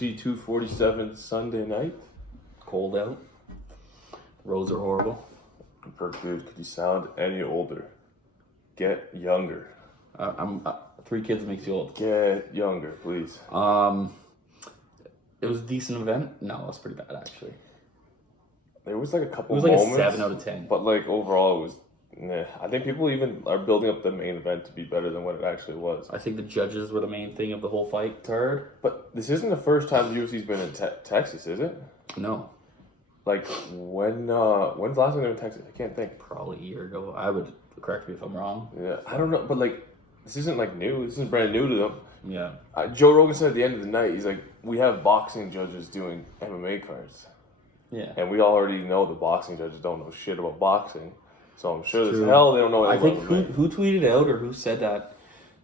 UFC 247 Sunday night. Cold out. Roads are horrible. Dude, could you sound any older? Get younger. I'm 3 kids makes you old. Get younger, please. It was a decent event. No, it was pretty bad actually. There was like a couple. It was like moments, a 7 out of 10. But like overall, it was. Nah. I think people even are building up the main event to be better than what it actually was. I think the judges were the main thing of the whole fight. Third. But this isn't the first time the UFC's been in Texas, is it? No. Like when's the last time they were in Texas? I can't think. Probably a year ago. I would correct me if I'm wrong. Yeah, I don't know, but like this isn't like new. This isn't brand new to them. Yeah. Joe Rogan said at the end of the night, he's like, we have boxing judges doing MMA cards. Yeah. And we already know the boxing judges don't know shit about boxing. So I'm sure as hell they don't know anything about I think who tweeted out or who said that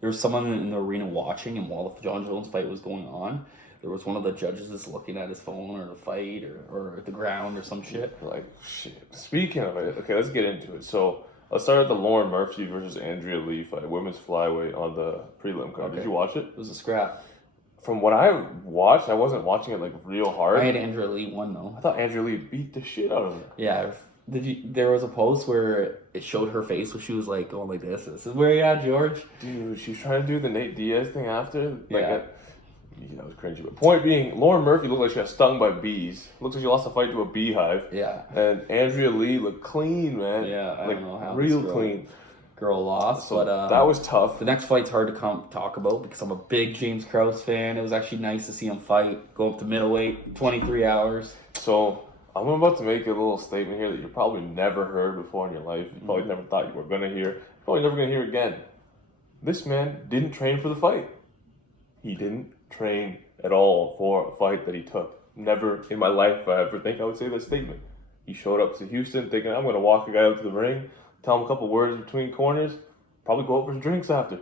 there was someone in the arena watching, and while the John Jones fight was going on, there was one of the judges that's looking at his phone or the fight or at the ground or some shit. Like, shit. Speaking of it, okay, let's get into it. So let's start at the Lauren Murphy versus Andrea Lee fight, women's flyweight on the prelim card. Okay. Did you watch it? It was a scrap. From what I watched, I wasn't watching it like real hard. I had Andrea Lee won though. I thought Andrea Lee beat the shit out of her. Yeah. There was a post where it showed her face where she was like going like this. This is where you at, George? Dude, she's trying to do the Nate Diaz thing after. Like Yeah. That was cringy. But point being, Lauren Murphy looked like she got stung by bees. Looks like she lost the fight to a beehive. Yeah. And Andrea Lee looked clean, man. Yeah, I like, don't know how real this clean. Girl lost, So but that was tough. the next fight's hard to talk about because I'm a big James Krause fan. It was actually nice to see him fight, go up to middleweight, 23 hours. So I'm about to make a little statement here that you probably never heard before in your life. You probably never thought you were gonna hear. Probably never gonna hear again. This man didn't train for the fight. He didn't train at all for a fight that he took. Never in my life I ever think I would say that statement. He showed up to Houston thinking, I'm gonna walk a guy out to the ring, tell him a couple words between corners, probably go out for some drinks after.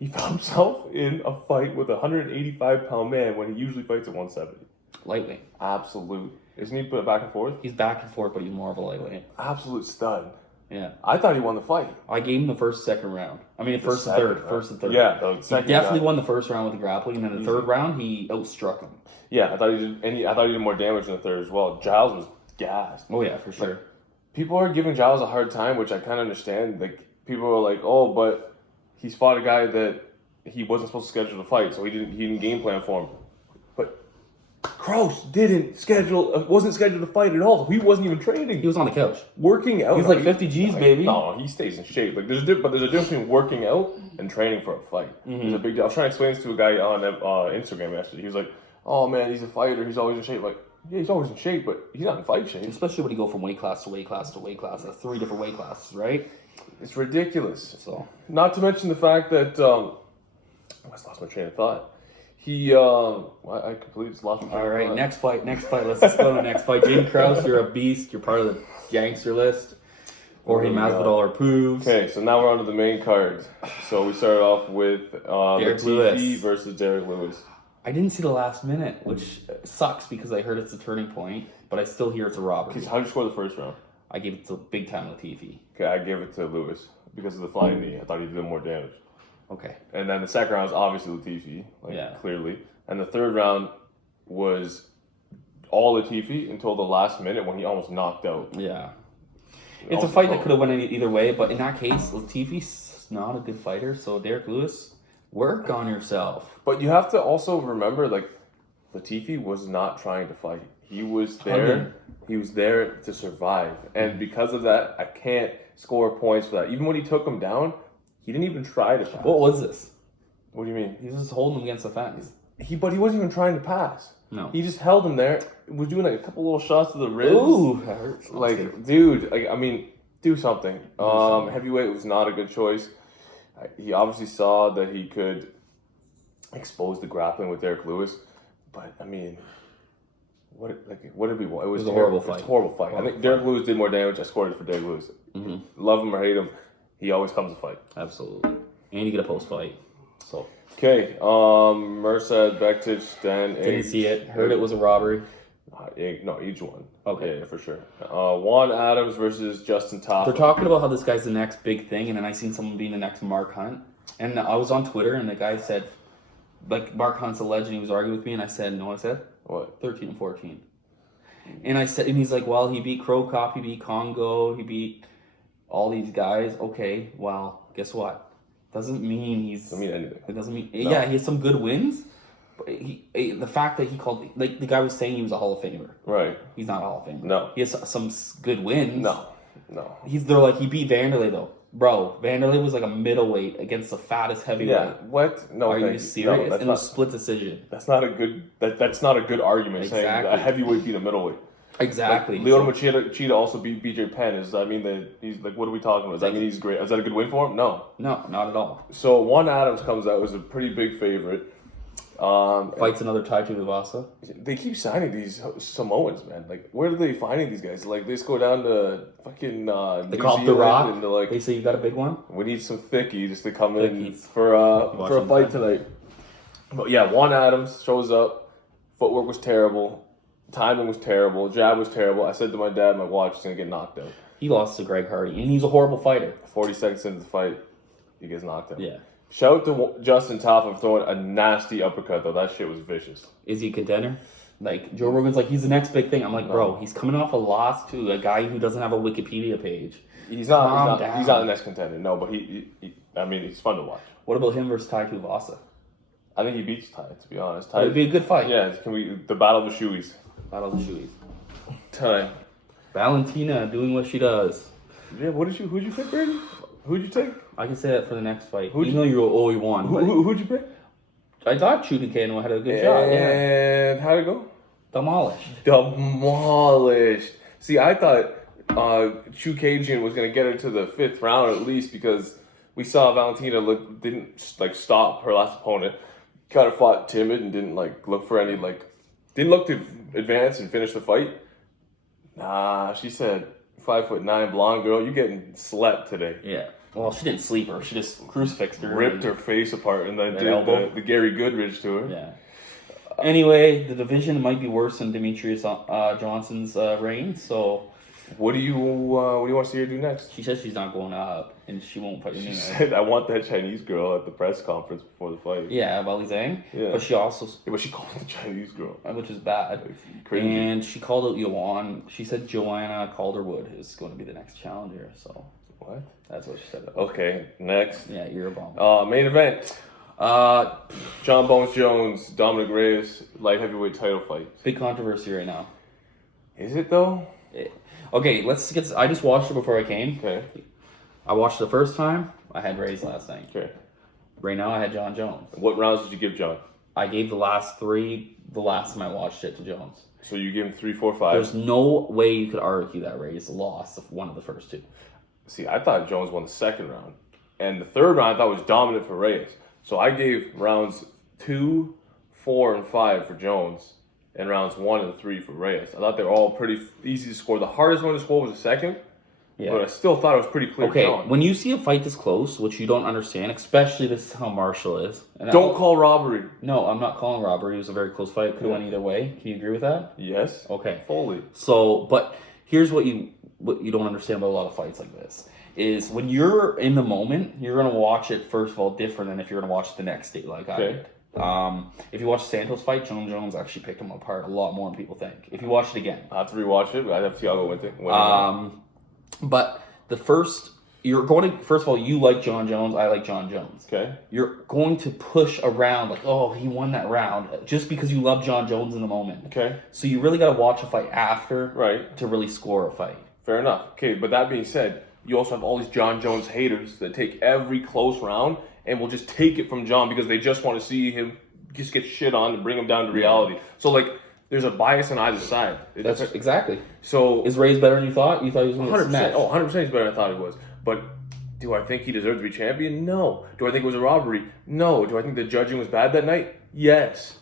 He found himself in a fight with a 185-pound man when he usually fights at 170. Lightweight. Absolute. Isn't he put back and forth? He's back and forth, but he's more of a lightweight. Absolute stud. Yeah. I thought he won the fight. I gave him the second round. I mean, first and third. First and third. Yeah, the second He definitely round. won the first round with the grappling, and then the third round, he outstruck him. Yeah, I thought he did. And I thought he did more damage in the third as well. Giles was gassed. Oh, yeah, for sure. People are giving Giles a hard time, which I kind of understand. Like, people are like, "Oh, but he's fought a guy that he wasn't supposed to schedule to fight, so he didn't game plan for him." But Krause wasn't scheduled to fight at all. So he wasn't even training. He was on the couch. Working out. He's like 50 G's, baby. No, he stays in shape. Like there's a difference between working out and training for a fight. There's a big deal. I was trying to explain this to a guy on Instagram yesterday. He was like, "Oh man, he's a fighter. He's always in shape." Like, yeah, he's always in shape, but he's not in fight shape. Especially when you go from weight class to weight class to weight class. That's 3 different weight classes, right? It's ridiculous. So, not to mention the fact that I just lost my train of thought. I completely just lost my train all of right, thought. next fight. Let's just go to the next fight. James Krause, you're a beast. You're part of the gangster list. Jorge Masvidal approves. Okay, so now we're on to the main card. So we started off with Derek Latifi Lewis versus Derek Lewis. I didn't see the last minute, which sucks because I heard it's a turning point, but I still hear it's a robbery. How did you score the first round? I gave it to big time Latifi. Okay, I gave it to Lewis because of the flying knee. I thought he did more damage. Okay. And then the second round was obviously Latifi, clearly. And the third round was all Latifi until the last minute when he almost knocked out. Yeah. It's a fight that could have went either way, but in that case, Latifi's not a good fighter, so Derek Lewis, work on yourself. But you have to also remember, like, Latifi was not trying to fight. He was there. He was there to survive. And because of that, I can't score points for that. Even when he took him down, he didn't even try to pass. What was this? What do you mean? He was just holding him against the fence. But he wasn't even trying to pass. No. He just held him there. Was doing like a couple little shots to the ribs. Ooh, that hurts. Like, dude, like, I mean, do something. Heavyweight was not a good choice. He obviously saw that he could expose the grappling with Derek Lewis, but I mean, what did we want? It was a horrible fight. It was a horrible fight. I think Derek Lewis did more damage. I scored it for Derek Lewis. Love him or hate him, he always comes to fight. Absolutely. And you get a post fight. So okay, Mirsad Bektic, then didn't see it. Heard it was a robbery. No, each one. Okay. Yeah, for sure. Juan Adams versus Justin Taffa. They're talking about how this guy's the next big thing, and then I seen someone being the next Mark Hunt. And I was on Twitter, and the guy said, like Mark Hunt's a legend. He was arguing with me, and I said, "No, I said What? 13 and 14." And I said, and he's like, "Well, he beat Crow Cop, he beat Congo, he beat all these guys." Okay, well, guess what? Doesn't mean he's. Doesn't mean anything. It doesn't mean. No. Yeah, he has some good wins. But the fact that he called, like the guy was saying, he was a Hall of Famer. Right. He's not a Hall of Famer. No. He has some good wins. No. They're like, he beat Vanderlei though. Bro, Vanderlei was like a middleweight against the fattest heavyweight. Yeah. What? No. Are you thank serious? No, And it was split decision. That's not a good. That's not a good argument saying Exactly. a heavyweight beat a middleweight. Exactly. Like, Lyoto Machida also beat BJ Penn. He's like, what are we talking about? Does that mean he's great? Is that a good win for him? No. No, not at all. So Juan Adams comes out as a pretty big favorite. Fights another Tai Tuivasa. They keep signing these Samoans, man. Like, where are they finding these guys? Like, they just go down to fucking They New call up The Zealand Rock. and they're like, They say you got a big one. we need some thickies just to come in Thickies. for a Watching fight that. tonight. But yeah, Juan Adams shows up. Footwork was terrible. Timing was terrible. Jab was terrible. I said to my dad, my watch is gonna get knocked out. He lost to Greg Hardy, and he's a horrible fighter. 40 seconds into the fight, he gets knocked out. Yeah. Shout out to Justin Taffa for throwing a nasty uppercut though. That shit was vicious. Is he a contender? Like, Joe Rogan's like, he's the next big thing. I'm like, bro, he's coming off a loss to a guy who doesn't have a Wikipedia page. He's Calm not down. the next contender. No, but I mean, he's fun to watch. What about him versus Tai Tuivasa? I think he beats Ty, to be honest. It Ty, would be a good fight. yeah, the battle of the shoeies. Battle of the Shoeies. Ty. Valentina doing what she does. Yeah, who'd you pick, Brady? Who'd you take? I can say that for the next fight. Who'd Even though you won. But Who'd you pick? I thought Chudikano had a good shot. Yeah. And how'd it go? Demolished. Demolished. See, I thought Chukagian was gonna get her to the 5th round at least because we saw Valentina didn't stop her last opponent. Kind of fought timid and didn't look for any didn't look to advance and finish the fight. Nah, she said 5'9" blonde girl, you getting slept today. Yeah. Well, she didn't sleep her. She just crucifixed her. Ripped her face apart and then That did elbow. the Gary Goodridge to her. Yeah. Anyway, the division might be worse than Demetrius Johnson's reign. So What do you want to see her do next? she says she's not going up, and she won't fight She anyway. said, "I want that Chinese girl at the press conference before the fight." Yeah, Wali Zhang. Yeah. But she also, Yeah, but she called the Chinese girl. which is bad. Crazy. And she called out Yuan. She said Joanna Calderwood is going to be the next challenger. So What? that's what she said. Okay, next. Yeah, you're a bomb. Main event. John Bones Jones, Dominic Reyes, light heavyweight title fight. Big controversy right now. Is it though? Okay, let's get. I just watched it before I came. Okay. I watched the first time. I had Reyes last night. Okay. Right now, I had John Jones. What rounds did you give John? I gave the last 3 the last time I watched it to Jones. So you gave him 3, 4, 5. There's no way you could argue that Reyes lost one of the first 2. See, I thought Jones won the 2nd round, and the 3rd round I thought was dominant for Reyes. So I gave rounds 2, 4, and 5 for Jones, and rounds 1 and 3 for Reyes. I thought they were all pretty easy to score. The hardest one to score was the 2nd, but I still thought it was pretty clear. Okay, John. when you see a fight this close, which you don't understand, especially this is how Marshall is. And Don't call robbery. No, I'm not calling robbery. It was a very close fight. Could have went either way. Can you agree with that? Yes. Okay. Fully. So, but here's what you don't understand about a lot of fights like this is when you're in the moment, you're gonna watch it first of all different than if you're gonna watch it the next day like I did. If you watch Santos fight, John Jones actually picked him apart a lot more than people think. If you watch it again, I have to rewatch it. I have Thiago win. but the first you're going to first of all you like John Jones, I like John Jones. Okay. You're going to push around like, oh, he won that round just because you love John Jones in the moment. Okay. So you really got to watch a fight after, Right. to really score a fight. Fair enough. Okay, but that being said, you also have all these John Jones haters that take every close round and will just take it from John because they just want to see him just get shit on and bring him down to reality. So there's a bias on either side. That's exactly. So Is Reyes better than you thought? You thought he was going to 100%. smash? Oh, 100% he's better than I thought he was. But do I think he deserved to be champion? No. Do I think it was a robbery? No. Do I think the judging was bad that night? Yes.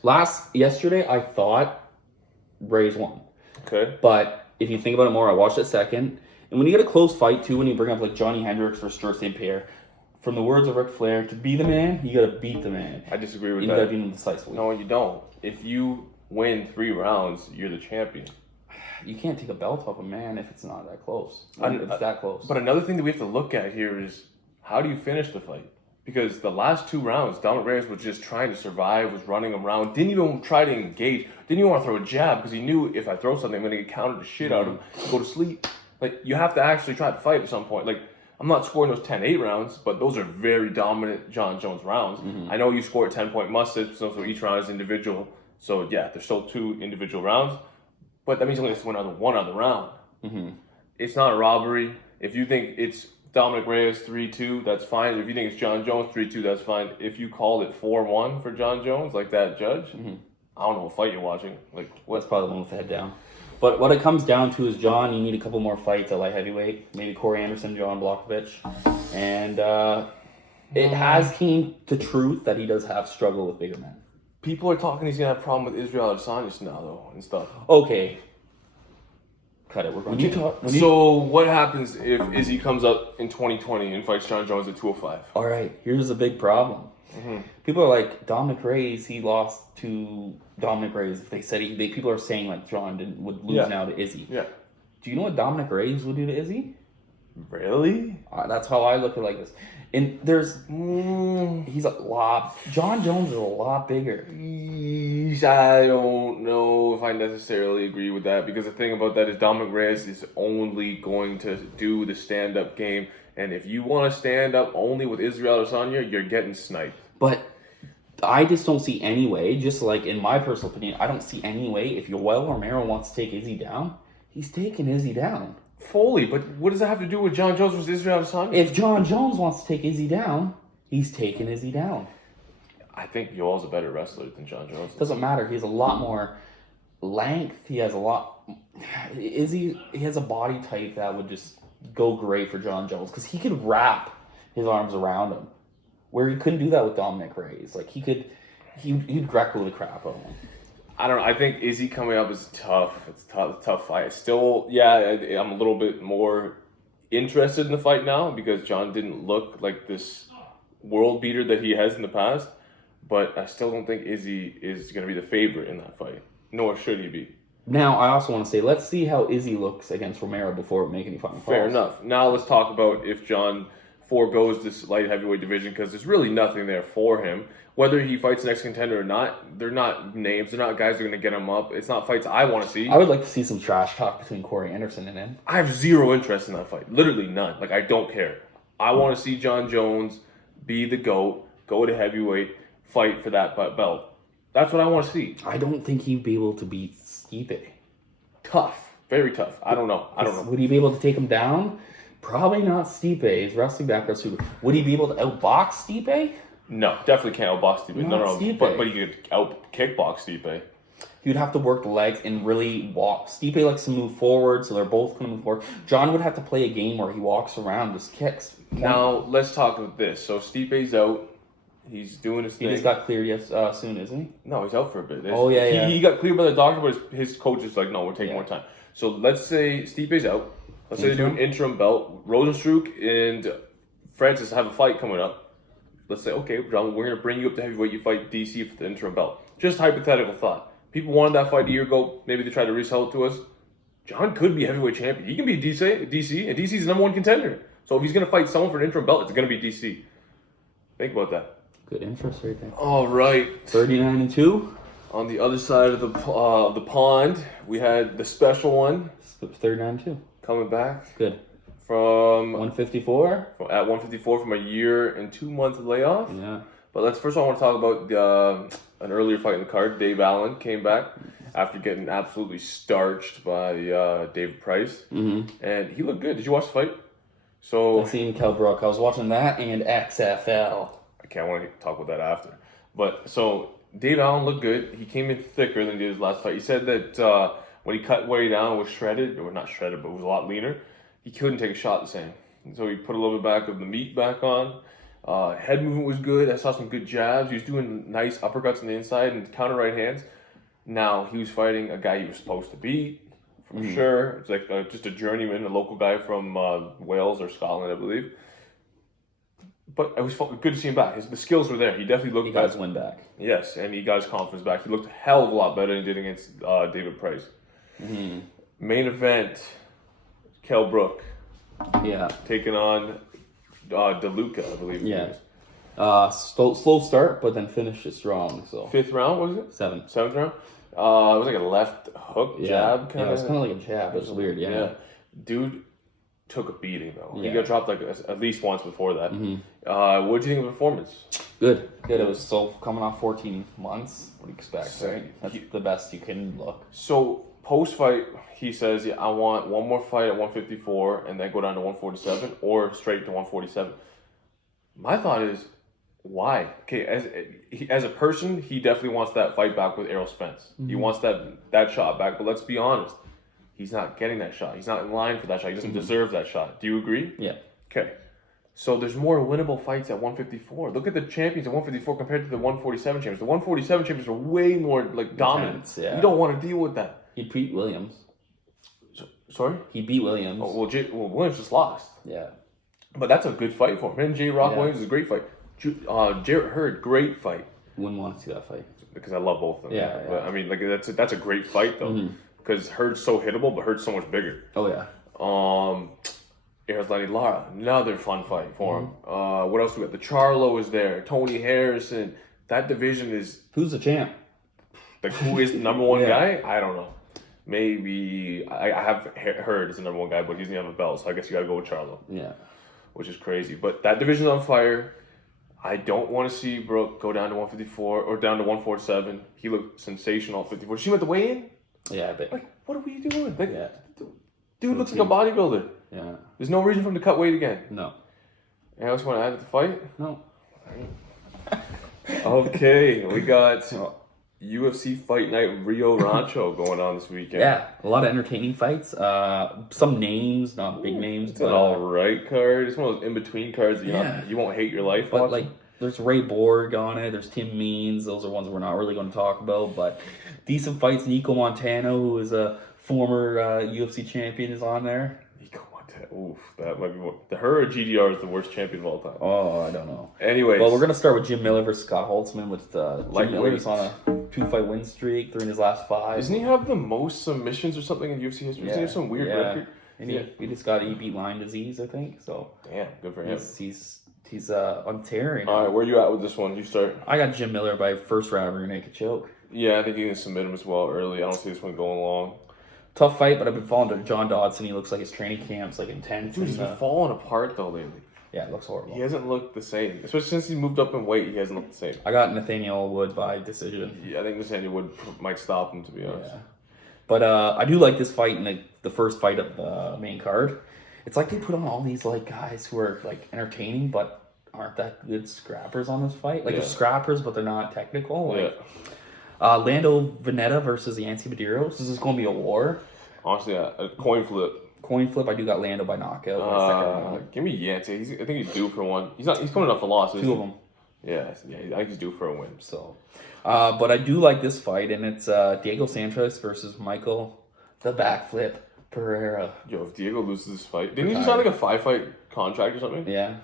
Yesterday, I thought Reyes won. Okay. But if you think about it more, I watched it second. And when you get a close fight, too, when you bring up like Johnny Hendricks versus Stuart St. Pierre, from the words of Ric Flair, to be the man, you got to beat the man. I disagree with You that. got to beat him decisively. No, you don't. If you win 3 rounds, you're the champion. You can't take a belt off a man if it's not that close. If it's that close. But another thing that we have to look at here is how do you finish the fight? Because the last 2 rounds, Dominic Reyes was just trying to survive, was running around, didn't even try to engage, didn't even want to throw a jab because he knew if I throw something, I'm going to get countered the shit out of him, go to sleep. Like, you have to actually try to fight at some point. Like, I'm not scoring those 10-8 rounds, but those are very dominant John Jones rounds. I know you scored 10-point must-hits, so each round is individual. So, yeah, there's still 2 individual rounds. But that means you only have to win one other round. It's not a robbery. If you think it's Dominic Reyes 3-2, that's fine. If you think it's John Jones 3-2, that's fine. If you called it 4-1 for John Jones, like that judge, I don't know what fight you're watching. Like, That's probably the one with the head down. But what it comes down to is, John, you need a couple more fights at light heavyweight. Maybe Corey Anderson, John Blachowicz. And it has came to truth that he does have struggle with bigger men. people are talking he's going to have a problem with Israel Adesanya now, though, and stuff. Okay. Cut it. We're going So what happens if Izzy comes up in 2020 and fights John Jones at 205? All right. Here's a big problem. People are like, Dominic Reyes, he lost to Dominic Reyes. If they said people are saying like John would lose now to Izzy. Yeah. Do you know what Dominic Reyes would do to Izzy? Really? That's how I look at it like this. And there's, he's a lot. John Jones is a lot bigger. I don't know if I necessarily agree with that, because the thing about that is Dominic Reyes is only going to do the stand-up game, and if you want to stand up only with Israel Adesanya, you're getting sniped. But I just don't see any way, just like in my personal opinion, I don't see any way if Yoel Romero wants to take Izzy down, he's taking Izzy down. Fully, but what does that have to do with John Jones versus Israel Adesanya? If John Jones wants to take Izzy down, he's taking Izzy down. I think Yoel's a better wrestler than John Jones. Doesn't matter. He has a lot more length. He has a lot. Izzy, he has a body type that would just go great for John Jones, because he could wrap his arms around him, where he couldn't do that with Dominic Reyes. Like he'd Greco the crap out of him. I don't know. I think Izzy coming up is tough. It's a tough fight. Still, I'm a little bit more interested in the fight now because John didn't look like this world beater that he has in the past. But I still don't think Izzy is going to be the favorite in that fight. Nor should he be. Now, I also want to say, let's see how Izzy looks against Romero before we make any final calls. Fair enough. Now let's talk about if John forgoes this light heavyweight division, because there's really nothing there for him. Whether he fights the next contender or not, they're not names. They're not guys who are going to get him up. It's not fights I want to see. I would like to see some trash talk between Corey Anderson and him. I have zero interest in that fight. Literally none. Like, I don't care. I want to see John Jones be the GOAT, go to heavyweight, fight for that belt. That's what I want to see. I don't think he'd be able to beat Stipe. Tough. Very tough. I don't know. Would he be able to take him down? Probably not Stipe. His wrestling background super. Would he be able to outbox Stipe? No, definitely can't outbox Stipe. No. Stipe. But he could out kickbox Stipe. He would have to work the legs and really walk. Stipe likes to move forward, so they're both going to move forward. John would have to play a game where he walks around, just kicks. Now, let's talk about this. So, Stipe's out. He's doing his thing. He just got cleared soon, isn't he? No, he's out for a bit. He got cleared by the doctor, but his coach is like, no, we're taking more time. So, let's say Stipe's out. Let's say they do an interim belt. Rosenstruck and Francis have a fight coming up. Let's say, okay, John, we're going to bring you up to heavyweight. You fight DC for the interim belt. Just hypothetical thought. People wanted that fight a year ago. Maybe they tried to resell it to us. John could be heavyweight champion. He can be DC, and DC's the number one contender. So if he's going to fight someone for an interim belt, it's going to be DC. Think about that. Good interest right there. All right. 39-2. On the other side of the pond, we had the special one. 39-2. Coming back. Good. From 154? At 154 from a year and 2 month layoff. Yeah. But first of all, I want to talk about an earlier fight in the card. Dave Allen came back after getting absolutely starched by David Price. Mm-hmm. And he looked good. Did you watch the fight? So I seen Kell Brook. I was watching that and XFL. I want to talk about that after. But so Dave Allen looked good. He came in thicker than he did his last fight. He said that when he cut way down, it was shredded, or not shredded, but it was a lot leaner. He couldn't take a shot the same. So he put a little bit back of the meat back on. Head movement was good. I saw some good jabs. He was doing nice uppercuts on the inside and counter right hands. Now, he was fighting a guy he was supposed to beat, for sure. It's like just a journeyman, a local guy from Wales or Scotland, I believe. But it was good to see him back. The skills were there. He definitely looked got his win back. Yes, and he got his confidence back. He looked a hell of a lot better than he did against David Price. Mm-hmm. Main event, Kell Brook. Yeah. Taking on DeLuca, I believe. Yeah. Slow start, but then finished it strong. So 5th round, was it? 7th. 7th round? It was like a left hook jab kind Yeah, it of. was kind of like a jab. It was weird, yeah. Dude took a beating, though. Yeah. He got dropped like at least once before that. Mm-hmm. What do you think of the performance? Good. It was so coming off 14 months. What do you expect, So, right? That's the best you can look. So, post-fight, he says, I want one more fight at 154 and then go down to 147 or straight to 147. My thought is, why? Okay, as a person, he definitely wants that fight back with Errol Spence. He wants that shot back, but let's be honest. He's not getting that shot. He's not in line for that shot. He doesn't deserve that shot. Do you agree? Yeah. Okay. So there's more winnable fights at 154. Look at the champions at 154 compared to the 147 champions. The 147 champions are way more dominant. Yeah. You don't want to deal with that. He beat Williams. Sorry? He beat Williams. Oh, well, Williams just lost. Yeah. But that's a good fight for him. And J. Rock Williams is a great fight. Jarrett Hurd, great fight. Wouldn't want to see that fight. Because I love both of them. Yeah. But, I mean, like that's a great fight though. Because Hurd's so hittable, but Hurd's so much bigger. Oh yeah. Erislandy Lara, another fun fight for him. What else we got? The Charlo is there. Tony Harrison. That division is Who's the champ? like who is the number one guy? I don't know. Maybe I have Hurd as the number one guy, but he doesn't have a belt, so I guess you got to go with Charlo. Yeah. Which is crazy. But that division's on fire. I don't want to see Brooke go down to 154 or down to 147. He looked sensational at 54. Did you see him at the weigh-in? Yeah, but Like, what are we doing? Like, yeah. dude looks like a bodybuilder. Yeah. There's no reason for him to cut weight again. No. Anything else you want to add to the fight? No. Okay, we got UFC Fight Night Rio Rancho going on this weekend. Yeah, a lot of entertaining fights. Some names, not big names, It's but an alright card. It's one of those in-between cards that you won't hate your life But watching. like, there's Ray Borg on it. There's Tim Means. Those are ones we're not really going to talk about. But decent fights. Nico Montano, who is a former UFC champion, is on there. Nico Montano. Oof, that might be more. Her or GDR is the worst champion of all time. Oh, I don't know. Anyways. Well, we're going to start with Jim Miller versus Scott Holtzman. With Jim Miller's Lightweight. on a 2-fight win streak. They're in his last 5. Doesn't he have the most submissions or something in UFC history? Doesn't he have some weird record? And he just beat Lyme disease, I think. So Damn, good for him. He's on tear. All right, where you at with this one? You start. I got Jim Miller by first round rear naked choke. Yeah, I think you can submit him as well early. I don't see this one going long. Tough fight, but I've been following to John Dodson. He looks like his training camp's like intense. Dude, he's been falling apart though lately. Yeah, it looks horrible. He hasn't looked the same. Especially since he moved up in weight, he hasn't looked the same. I got Nathaniel Wood by decision. Yeah, I think Nathaniel Wood might stop him, to be honest. Yeah. But I do like this fight in the first fight of the main card. It's like they put on all these like guys who are like entertaining, but aren't that good scrappers on this fight. Like they're scrappers, but they're not technical. Like Lando Veneta versus Yancy Medeiros. This is going to be a war. Honestly, a coin flip. Coin flip. I do got Lando by knockout. In the second round. Give me Yancy. I think he's due for one. He's coming off a loss. Two of them. Yeah, I think he's due for a win. So, but I do like this fight, and it's Diego Sanchez versus Michael the Backflip Pereira. Yo, if Diego loses this fight, didn't he just sign like a 5-fight contract or something? Yeah.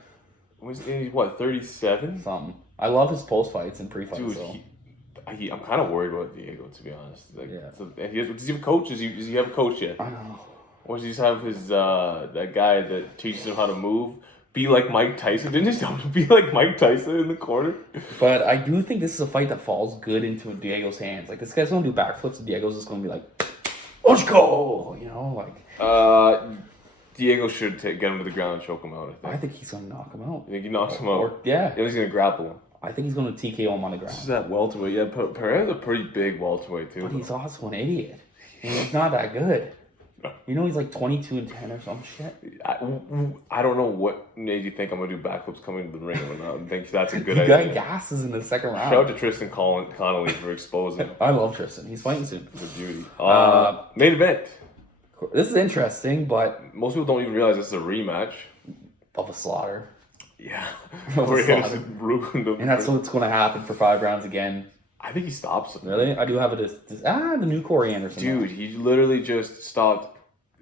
He's what, 37? Something. I love his post fights and pre fights. Dude, so. I'm kind of worried about Diego, to be honest. Like, yeah. So, and does he have a coach? Does he have a coach yet? I don't know. Or does he just have his that guy that teaches him how to move? Be like Mike Tyson. Didn't he tell him to be like Mike Tyson in the corner? But I do think this is a fight that falls good into Diego's hands. Like, this guy's going to do backflips, and Diego's just going to be like, let's go! You know, like... Diego should get him to the ground and choke him out, I think he's going to knock him out. You think he knocks him out? Yeah. He's going to grapple him. I think he's going to TKO him on the ground. This is that welterweight. Yeah, Pereira's a pretty big welterweight, too. But he's also an idiot. And he's not that good. You know, he's like 22-10 or some shit. I don't know what made you think I'm going to do backflips coming to the ring or not. I think that's a good idea. He got gasses in the second round. Shout out to Tristan Connolly for exposing him. I love Tristan. He's fighting soon. It's a beauty. Main event. This is interesting, but... Most people don't even realize this is a rematch. Of a slaughter. Yeah. Ruined him. And that's what's going to happen for 5 rounds again. I think he stops him. Really? I do have the new Corey Anderson. Dude, he literally just stopped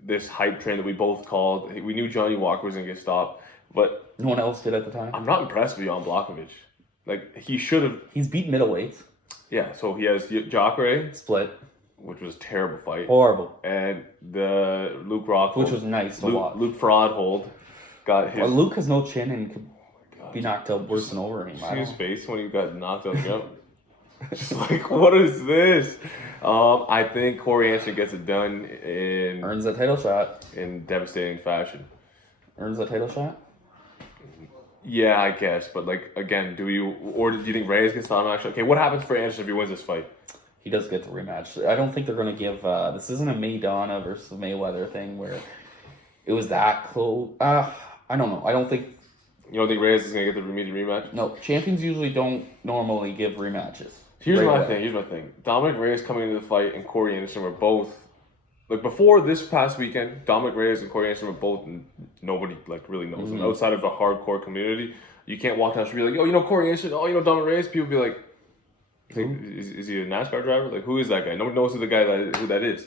this hype train that we both called. We knew Johnny Walker was going to get stopped, but... No one else did at the time? I'm not impressed beyond Blachowicz. Like, he should have... He's beat middleweights. Yeah, so he has Jacare. Split. Which was a terrible fight. Horrible. And the Luke Rockhold. Which was nice to watch. Luke Fraudhold got his... Well, Luke has no chin and... be knocked out worse than over him. See his face when he got knocked out the ground. Just like, what is this? I think Corey Anderson gets it done earns that title shot in devastating fashion. Earns that title shot. Yeah, I guess, but like again, do you think Reyes gets the match? Okay, what happens for Anderson if he wins this fight? He does get the rematch. I don't think they're going to give. This isn't a Maidana versus Mayweather thing where it was that close. I don't know. I don't think. You don't think Reyes is going to get the immediate rematch? No, champions usually don't normally give rematches. Here's my thing. Dominic Reyes coming into the fight and Corey Anderson were both, like before this past weekend, Dominic Reyes and Corey Anderson were both, nobody like really knows them. Outside of the hardcore community, you can't walk down the street like, Corey Anderson, Dominic Reyes. People be like, hey, is he a NASCAR driver? Like, who is that guy? Nobody knows who that is.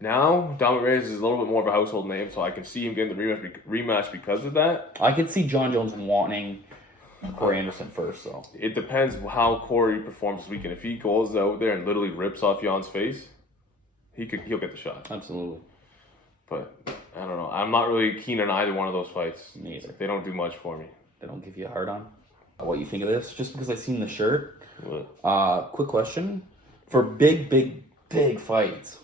Now, Dominic Reyes is a little bit more of a household name, so I can see him getting the rematch because of that. I can see John Jones wanting Corey Anderson first, though. It depends how Corey performs this weekend. If he goes out there and literally rips off Jan's face, he'll get the shot. Absolutely. But I don't know. I'm not really keen on either one of those fights. Neither. They don't do much for me. They don't give you a hard on. What you think of this? Just because I seen the shirt. What? Quick question: for big fights,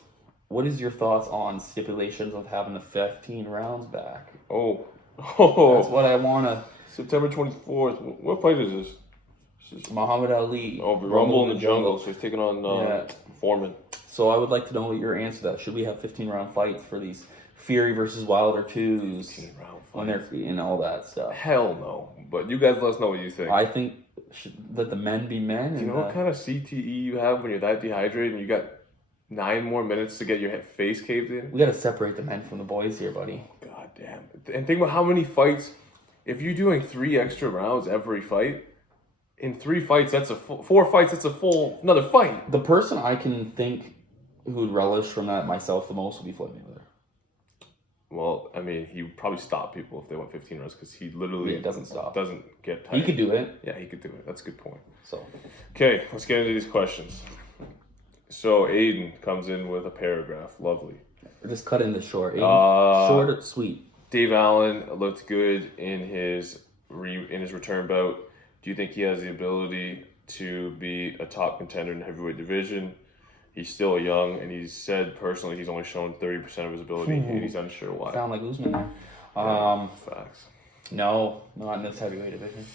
what is your thoughts on stipulations of having the 15 rounds back? Oh, that's what I wanna. September 24th. What fight is this? Muhammad Ali. Oh, Rumble in the Jungle. So he's taking on Foreman. So I would like to know your answer to that. Should we have 15-round fights for these Fury versus Wilder 2s? 15-round when they're and all that stuff. Hell no. But you guys let us know what you think. I think let the men be men. Do you know what kind of CTE you have when you're that dehydrated and you got 9 more minutes to get your face caved in? We got to separate the men from the boys here, buddy. God damn. And think about how many fights. If you're doing 3 extra rounds every fight, in 3 fights, that's 4 fights, that's another fight. The person I can think who would relish from that myself the most would be Floyd Mayweather. Well, I mean, he would probably stop people if they went 15 rounds because he literally doesn't stop. Doesn't get tired. He could do it. Yeah, he could do it. That's a good point. So, okay, let's get into these questions. So Aiden comes in with a paragraph. Lovely. We're just cutting this short. Aiden, short, sweet. Dave Allen looked good in his return bout. Do you think he has the ability to be a top contender in the heavyweight division? He's still young, and he said personally he's only shown 30% of his ability, and he's unsure why. Sound like Usman there. Facts. No, not in this heavyweight division.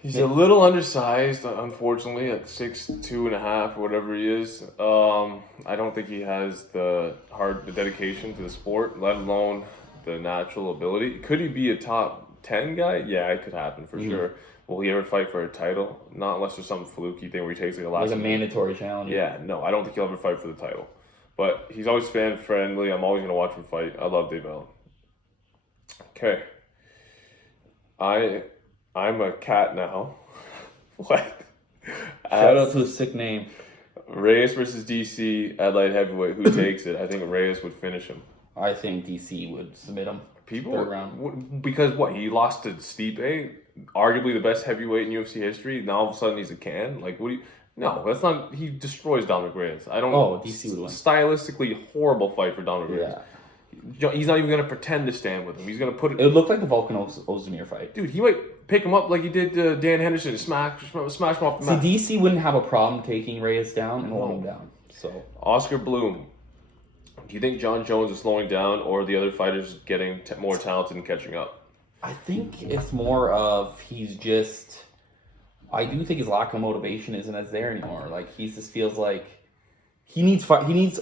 He's a little undersized, unfortunately, at 6'2.5" or whatever he is. I don't think he has the dedication to the sport, let alone the natural ability. Could he be a top 10 guy? Yeah, it could happen for sure. Will he ever fight for a title? Not unless there's some fluky thing where he takes like a mandatory challenge. Yeah, no, I don't think he'll ever fight for the title. But he's always fan friendly. I'm always gonna watch him fight. I love Dave Allen. Okay. I'm a cat now. What? Shout out to a sick name. Reyes versus DC at light heavyweight. Who takes it? I think Reyes would finish him. I think DC would submit him. Third round. Because what? He lost to Stipe, arguably the best heavyweight in UFC history. Now all of a sudden he's a can. Like, what do you? No, that's not. He destroys Dominic Reyes. I don't. Oh, DC would win. Stylistically horrible fight for Dominic Reyes. Yeah. He's not even gonna pretend to stand with him. He's gonna put it. It would look like the Volkan Ozdemir fight. Dude, he might pick him up like he did Dan Henderson and smash him off the mat. See, DC wouldn't have a problem taking Reyes down and holding him down. So Oscar Bloom. Do you think John Jones is slowing down, or the other fighters getting more talented and catching up? I think it's more of he's just. I do think his lack of motivation isn't as there anymore. Like he just feels like he needs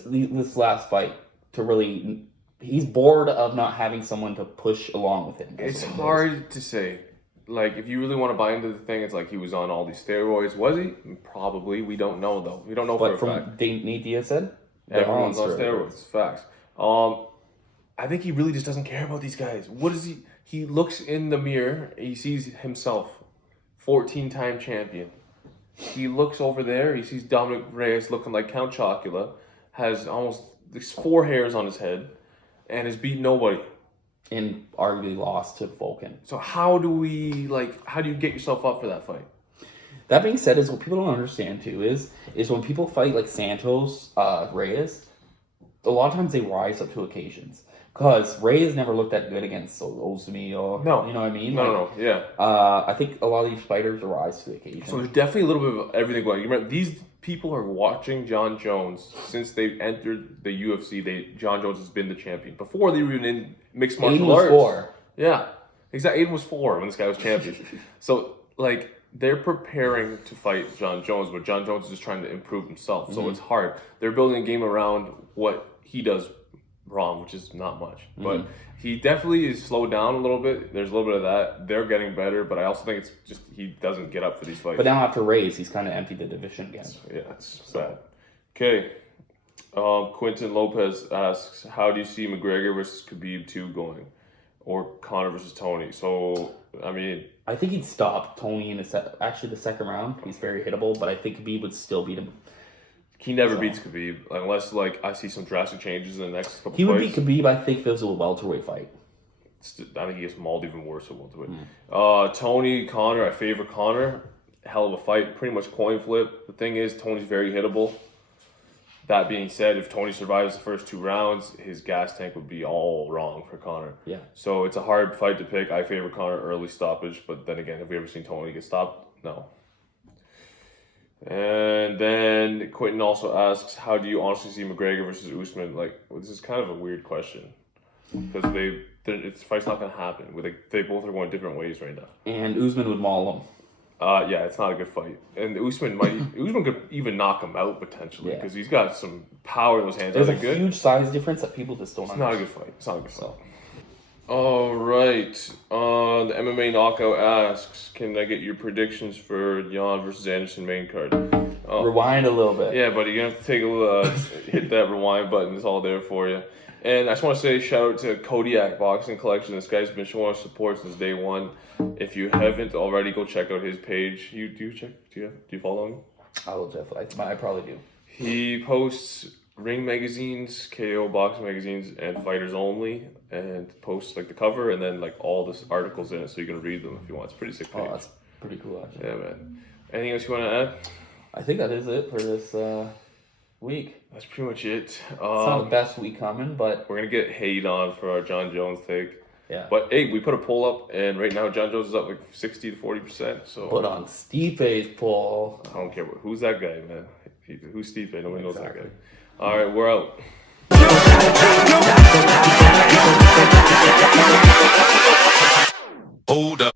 this last fight to really. He's bored of not having someone to push along with him. It's hard to say. Like, if you really want to buy into the thing, it's like he was on all these steroids. Was he? Probably. We don't know, though. We don't know for a fact. From Nate Diaz said? Everyone's on steroids. Facts. I think he really just doesn't care about these guys. What is he? He looks in the mirror. He sees himself. 14-time champion. He looks over there. He sees Dominic Reyes looking like Count Chocula. Has almost 4 hairs on his head. And has beat nobody. And arguably lost to Volkan. So how do you get yourself up for that fight? That being said, is what people don't understand too is when people fight like Santos, Reyes, a lot of times they rise up to occasions. Because Ray has never looked that good against Ozumi or No. you know what I mean? No, yeah. I think a lot of these fighters rise to the occasion. So there's definitely a little bit of everything going on. You remember, these people are watching John Jones since they entered the UFC. John Jones has been the champion. Before they were even in mixed martial arts. 4. Yeah. Exactly. Aiden was 4 when this guy was champion. So, like, they're preparing to fight John Jones, but John Jones is just trying to improve himself. So it's hard. They're building a game around what he does wrong, which is not much. But he definitely is slowed down a little bit. There's a little bit of that. They're getting better, but I also think it's just he doesn't get up for these fights. But now after Ray's, he's kind of emptied the division again. Yeah, it's bad. Okay. Quentin Lopez asks, how do you see McGregor versus Khabib 2 going? Or Conor versus Tony? So, I mean... I think he'd stop Tony in the second round. He's very hittable, but I think Khabib would still beat him. He never beats Khabib unless like I see some drastic changes in the next couple. He would beat Khabib, I think, if it was a welterweight fight. I think he gets mauled even worse at welterweight. Tony, Conor, I favor Conor. Hell of a fight, pretty much coin flip. The thing is, Tony's very hittable. That being said, if Tony survives the first 2 rounds, his gas tank would be all wrong for Conor. Yeah. So it's a hard fight to pick. I favor Conor early stoppage, but then again, have we ever seen Tony get stopped? No. And then Quentin also asks, how do you honestly see McGregor versus Usman? Like, this is kind of a weird question because this fight's not going to happen. They both are going different ways right now. And Usman would maul him. Yeah, it's not a good fight. And Usman could even knock him out potentially because he's got some power in those hands. There's a huge size difference that people just don't understand. Not a good fight. It's not a good fight. All right. The MMA Knockout asks, can I get your predictions for Jan versus Anderson main card? Rewind a little bit. Yeah, buddy, you have to take a little, hit that rewind button. It's all there for you. And I just want to say shout out to Kodiak Boxing Collection. This guy's been showing us support since day one. If you haven't already, go check out his page. Do you follow him? I will definitely. I probably do. He posts Ring magazines, KO boxing magazines, and Fighters Only, and posts like the cover and then like all this articles in it, so you can read them if you want. It's pretty sick page. Oh, that's pretty cool, actually. Yeah, man. Anything else you want to add? I think that is it for this week. That's pretty much it. It's not the best week coming, but we're gonna get hate on for our John Jones take. Yeah. But hey, we put a poll up, and right now John Jones is up like 60 to 40%. So. But on Stipe's poll, I don't care who's that guy, man. Who's Stipe? Nobody knows that guy. All right, we're out. Hold up.